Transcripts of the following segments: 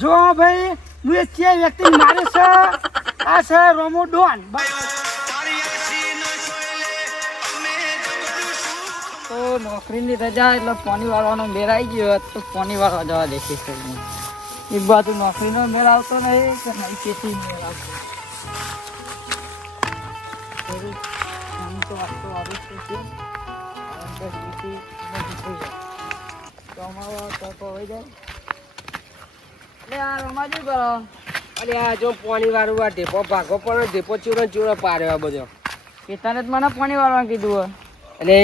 જો ભાઈ હું એ જે વ્યક્તિ મારે છે આ છે રોમો ડોન. તો નોકરીની રજા એટલે પાણી વાળવાનો મેળ આવી ગયો તો પાણી વાળવા જવા દેશે. એક બાજુ નોકરીનો મેળ આવતો નહીં કે નહીં ખેતી મેળ આવતો. તો વાતો આવી છે અરે આ જો પાણી વાળું આ ઢેપો ભાગો પણ ઢેપો ચૂરો ચૂરો પાડ્યો આ બધો. તને જ મને પાણી વાળવાનું કીધું. અરે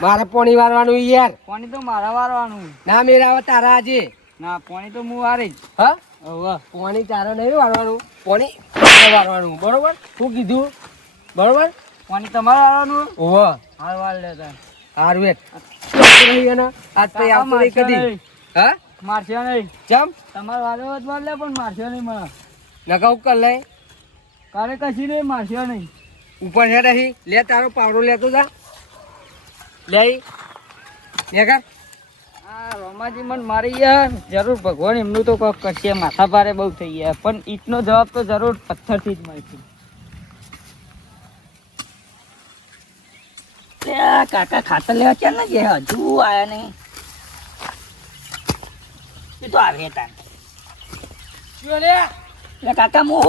મારે પાણી વાળવાનું યાર. પાણી તો મારા વાળવાનું. ના મેળાવે તારા આજે. ના પાણી તો હું વારીશ. હા પાણી તારો નહીં વાળવાનું, પાણી મારે વાળવાનું. બરોબર શું કીધું? બરોબર પાણી તમારે વાળવાનું. ઓહો હાલ વાળ લેતા હારું આજ પછી આવતો નહીં કદી. હા મારશે નહીં. ચમ તમારે વાળો જ વાળ લે પણ મારશે નહીં. મને નકાઉ કર લે કાલે કશી નહીં મારશે નહીં. ઉપર છે નહીં લે તારો પાવડો લેતો જા લે કર. આ રોમાજી મને મારી યાર જરૂર ભગવાન એમનું તો કોક કરશે. માથા ભારે બહુ થઈ ગયા પણ ઈટનો જવાબ તો જરૂર પથ્થરથી જ મળશે. કાકા ખાતર લેવા ક્યાં ને જે હજુ આયા નહીં. એ તો આવે તાન કાકા મોહ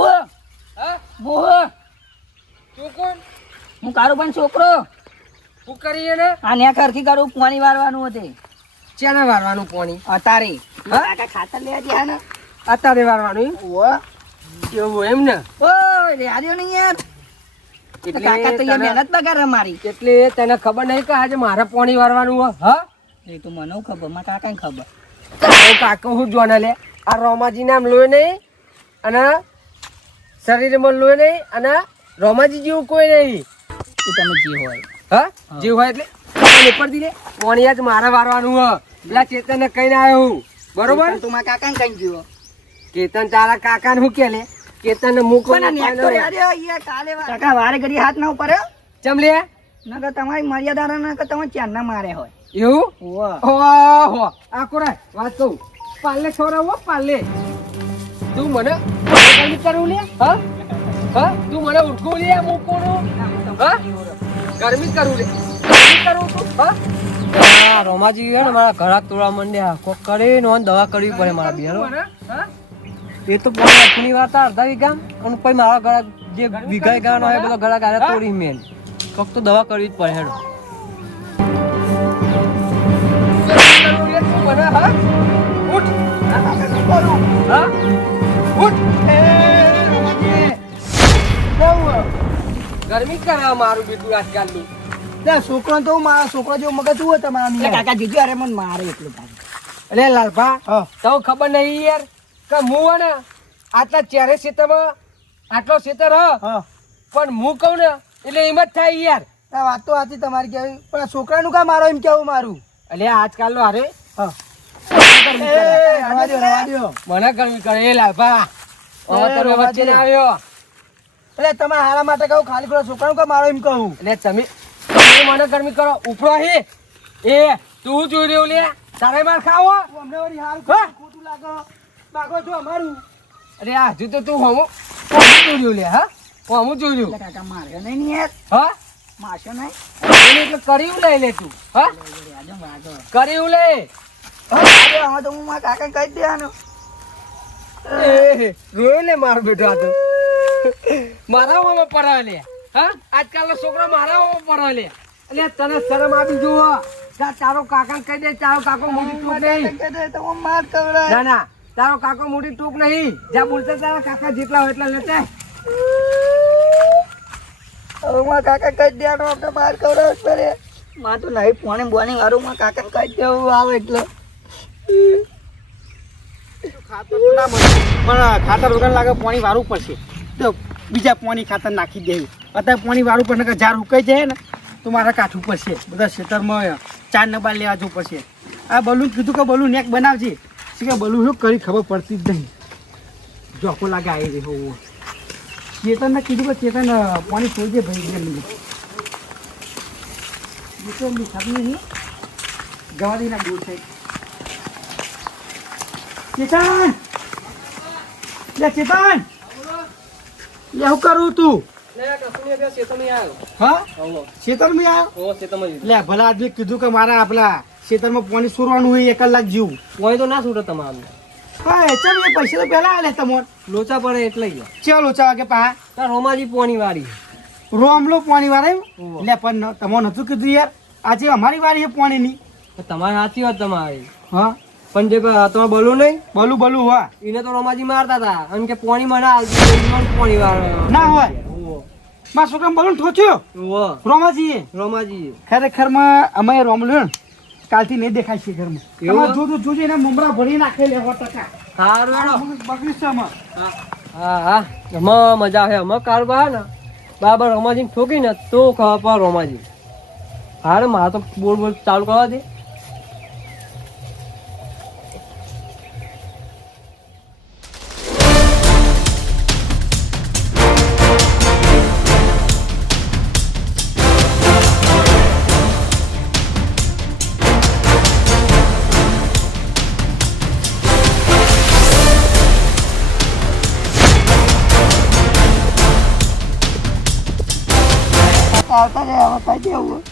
મોહ તું કોણ? હું કારું પણ છોકરો શું કરીએ ને આ ન્યા ઘરથી કારું પાણી વારવાનું હતું. ચેને વારવાનું પાણી? અતારે હા? કાકા ખાતર લેવા ગયા ને અત્યારે વારવાનું એમ? એવું એમ ને? ઓય રે આર્યો નહીં યાર. કાકા તો યાર મહેનત બગાડે મારી. એટલે તને ખબર નહીં કે આજે મારે પાણી વારવાનું હોય? હા એ તો મને ખબર, મારા કાકાને ખબર. કાકો હું જોને લે આ રોમાજી નામ લોહી નહીં અને શરીરમાં લોહી નહીં અને રોમાજી જેવું કોઈ નહીં. એ તમે જે હોય હા જેવું હોય એટલે ઉપરથી લે પાણી આજ મારે વારવાનું હોય. પેલા ચેતનને કહીને આવ્યો હું. બરોબર તું મારા કાકાને કઈ ગયો. કેતન તારા કાકાને શું કે લે કેતન ને મૂકો કાકા વારે ઘડી હાથ ના ઉપર ચમ લે નકર તમારી મર્યાદા નકર તમે ચાર ના મારે હોય એવું. ઓહો આ કોરાય વાત કહું પાલે છોરાવો પાલે તું મને ગરમી કરું લે. હા હા તું મને ઉઠું લે મૂકું હા ગરમી કરું લે ગરમી કરું તું. હા રોમાજી ને મારા ઘરા તોડવા માંડ્યા કોક કરી નો દવા કરવી પડે મારા બિયારો. એ તો ની વાત અડધા વીઘા અને પછી મારા ઘરા જે વીઘા ગાનો હોય બધો ઘરા ગારા તોડી મેન કોક તો દવા કરવી જ પડે. હેડો ગરમી કરાવ મારું બેટું આજકાલનું. છોકરો તો મારા છોકરો જેવો મગજ હોય તમારા કાકા જીજુ અરે મને મારે એટલું એટલે લાલભા તો ખબર નહીં યાર કે હું ને આટલા ચારે ક્ષેત્રમાં આટલો ક્ષેત્ર પણ હું કહું ને એટલે એમ જ થાય યાર. વાત તો સાચી તમારી કેવી પણ છોકરાનું કા મારો એમ કેવું મારું એટલે આજકાલ નો હારે મને ગરમી કરે એ લાલભા તમે વચ્ચે ના આવ્યો એટલે તમારા હારા માટે કહું ખાલી કરો છોકરાનું કા મારો એમ કહું. એટલે તમે મને ગરમી કરો ઉપરો હે એ તું જોઈ રહ્યો લે તારે માર ખાવો અમને વળી હારું ખોટું લાગે બાગો છો અમારું. અરે આ હજુ તો તું હમું જોડ્યું લે. હા હમું જોડ્યું કાકા મારે નહીં યાર. હા મારશો નહીં એટલે કર્યું લઈ લે તું. હા કર્યું લે હવે તો હું મારા કાકા કહી દેવાનું. રોયો લે મારો બેટો આ તો મારા ઓમાં પડાવે લે. હા આજકાલનો છોકરો મારા ઓમાં પડાવે લે. એટલે તને શરમ આવી જુઓ તારો કાકા કહી દે તારો કાકો મોટી ટૂંક નહીં. ના ના તારો કાકો મોટી ટૂંક નહીં જ્યાં બોલતા તારા કાકા જેટલા હોય એટલા લેતા. હવે મારા કાકા કહી દેવાનું આપણે બહાર કવડાવ પડે. માં તો નહીં પોણે બોની વાળું માં કાકા કહી દેવું આવે એટલે ખાતર તો ના મળે પણ ખાતર વગર લાગે પાણી વાળવું પડશે. તો બીજા પાણી ખાતર નાખી દેવું અત્યારે પાણી વાળું પડે ઝાડ ઉકાઈ જાય ને તો મારે કાઠવું પડશે. બધા ખેતરમાં 4 નંબર લેવા જવું પડશે. આ બલૂન કીધું કે બલૂન નેક બનાવજે કે બલૂન શું કરી ખબર પડતી જ નહીં. જોકો લાગે આવી રહ્યો ચેતનને કીધું કે ચેતન પાણી છોડી દે ભાઈ ખબર નહીં ગવાદીના દૂર થઈ ચેતન લે ચેતન લે હું કરું તું હા ખેતરમાં આવ્યો લે ભલા આદમી કીધું કે મારા આપલા ખેતરમાં પાણી સુરવાનું હોય 1 કલાક જેવું કોઈ તો ના છૂટે તમારે હા ચાલ એ પૈસા તો પહેલા આલે તમોર લોચા પડે એટલે ચાલ ઓછા વાગે પા તાર રોમાજી પોણી વાળી રોમલો પાણી વાળે ઓહો. લે પણ તમો નતું કીધું યાર આજે અમારી વારી છે પાણીની તમારી સાચી વાત તમારી હા પણ જે તમે બોલું નહીં બલું બલું હા એને તો રોમાજી મારતા હતા અને કે પોણી મને આલતી પોણી વાળો ના હોય મારા છોકરા બલું ઠોચ્યો રોમાજી રોમાજી ખરેખર માં અમે રોમલું કાલથી નહીં દેખાય છે ઘરમાં એવું? તમારે જોજો જોજો એને મમરા ભરી નાખે લે 100%. સારું હેડો. બગડી છે અમાર હા હા એમાં મજા આવે એમાં કારવા ને બરાબર રોમાજી ઠોકી ને તો ખબર પડે રોમાજી હારે મારે તો બોલ બોલ ચાલુ કરવા દે આવતા રે આવતા જેવું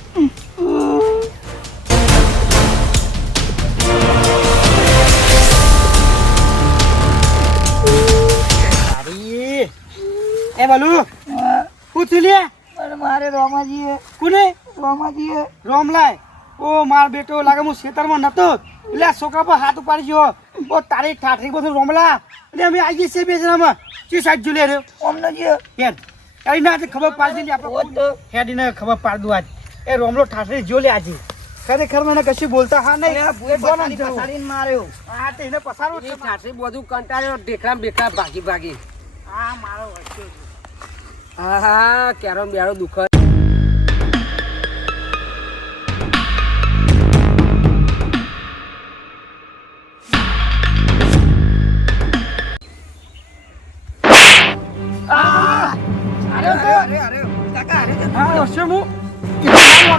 એ બલુ પૂછ લે મારે રોમાજી કોને રોમાજી રોમ લાય ઓ માર બેટો લાગે હું ખેતરમાં નતો એટલે આ છોકરા પર હાથ ઉપાડી ગયો ઓ તારી ઠાઠરી બધું રોમલા એટલે અમે આવી છે બેસરામાં ચી સાઈડ જોલે રે ઓમનજી હેડ તારી ના ખબર પાડી દે આપણે હેડી ને ખબર પાડ દઉં આજ એ રોમલો ઠાઠરી જો લે આજે ખરેખર મને કશું બોલતા હા નહીં પસાડીને માર્યો હા તે એને પસારો એ ઠાઠરી બધું કંટાળ્યો ઢેકડા બેકડા ભાગી ભાગી હા મારો વચ્ચે હા હા ક્યારો બેરો દુખ હા શું હું કેટલું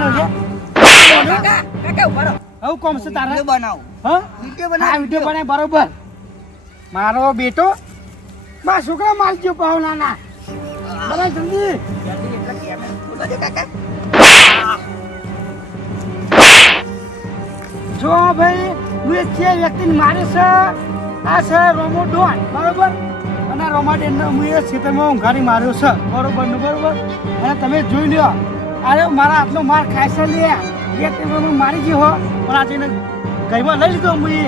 હવે કોમ છે તારે બનાવું હા વિડીયો બનાય બરોબર મારો બેટો મારા છોકરા મારજો પાવલા ના બરાબર જલ્દી જો ભાઈ હું એક છે વ્યક્તિને મારે છે આ છે રોમો ડોન બરોબર અને રોમાડેન હું એ ખેતરમાં ઊંઘાડી માર્યો છે બરોબર ને બરોબર અને તમે જોઈ લ્યો અરે મારા હાથનો માર ખાય છે લે એ તે હું મારી ગયો હો પણ આજે એને ગઈમાં લઈ લીધો હું એ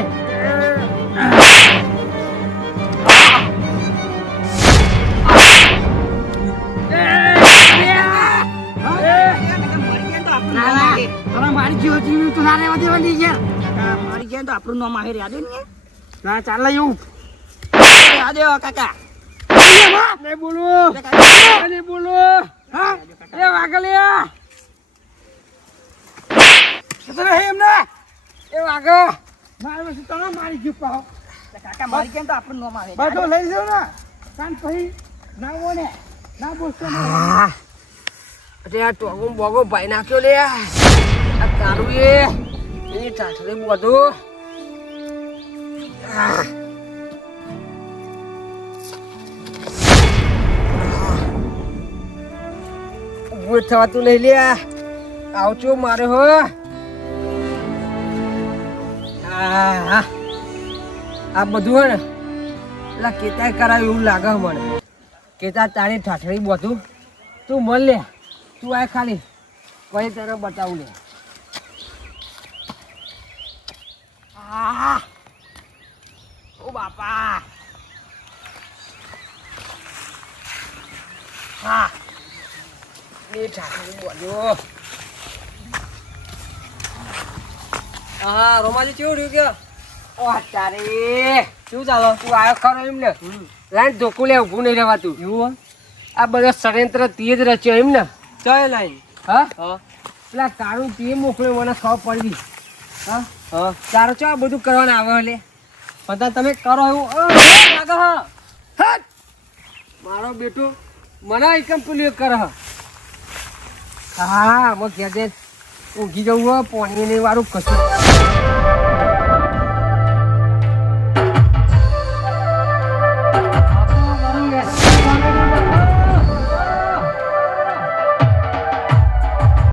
મારી ગયો જીવ તો ના રહેવા દેવાની યાર મારી ગયા તો આપણું નામ આહે યાદ ને ના ચાલે એવું યાદ કાકા નહીં બોલો નહીં બોલો હા એ વાગલિયા સતરે હે એમને એ વાગો મારે વસ્તુ તમે મારી ગયો પાહો કાકા મારી ગયા તો આપણું નામ આહે બધો લઈ જાવ ને કાન પછી ના બોને ના બોલશો અરે આ ટોગો બોગો ભાઈ નાખ્યો લે આ કારું એ એની ઠાઠરી બધું ઉભું થવાતું નહીં લે આવજો મારે હો આ બધું હે ને પેલા કેતા કરાવ્યું એવું લાગે મને કેતા તારી ઠાઠરી બધું તું મળ લે તું આ ખાલી પછી તને બતાવું લે ઓ બાપા હા બે ઠાઠરી બધું હા રોમાજી કેવું રહ્યું કે ઓ તારે શું ચાલો તું આવ્યો ખરો એમ ને લાઈન ધોકું લે ઊભું નહીં રહેવાતું એવું આ બધા ષડયંત્ર તેજ રચ્યો એમ ને ચાલ લાઈન હા પેલા કાળું તે મોકલ્યો મને ખબર પડવી હા હા તારો ચા બધું કરવાનું આવે એટલે પણ તમે કરો એવું લાગે હા મારો બેટો મને એકમ પેલું એક કરે હા હું ઘેર ઊંઘી જવું હોય પાણી નહીં વાળું કશું